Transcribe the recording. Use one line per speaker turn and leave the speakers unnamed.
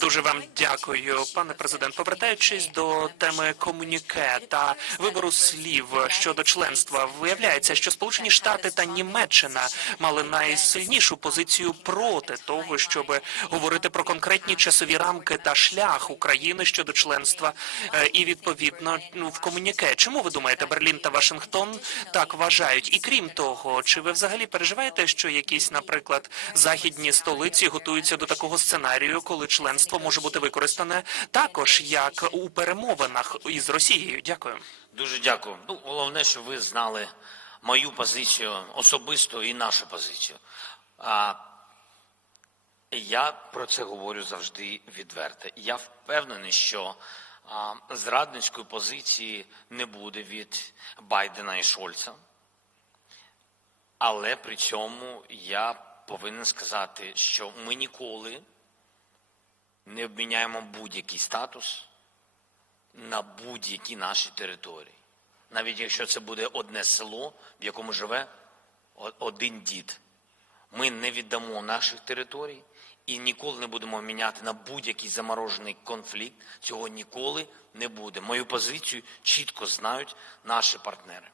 Дуже вам дякую, пане президент. Повертаючись до теми комуніке та вибору слів щодо членства, виявляється, що Сполучені Штати та Німеччина мали найсильнішу позицію проти того, щоб говорити про конкретні часові рамки та шлях України щодо членства, Е, і відповідно ну, в комуніке. Чому ви думаєте, Берлін та Вашингтон так вважають? І крім того, чи ви взагалі переживаєте, що якісь, наприклад, західні столиці готуються до такого сценарію, коли членство може бути використане також як у перемовинах із Росією? Дякую.
Дуже дякую. Ну, головне, щоб ви знали мою позицію особисто і нашу позицію. А, я про це говорю завжди відверто. Я впевнений, що а, зрадницької позиції не буде від Байдена і Шольца. Але при цьому я повинен сказати, що ми ніколи не обміняємо будь-який статус на будь-які наші території. Навіть якщо це буде одне село, в якому живе один дід. Ми не віддамо наших територій і ніколи не будемо міняти на будь-який заморожений конфлікт. Цього ніколи не буде. Мою позицію чітко знають наші партнери.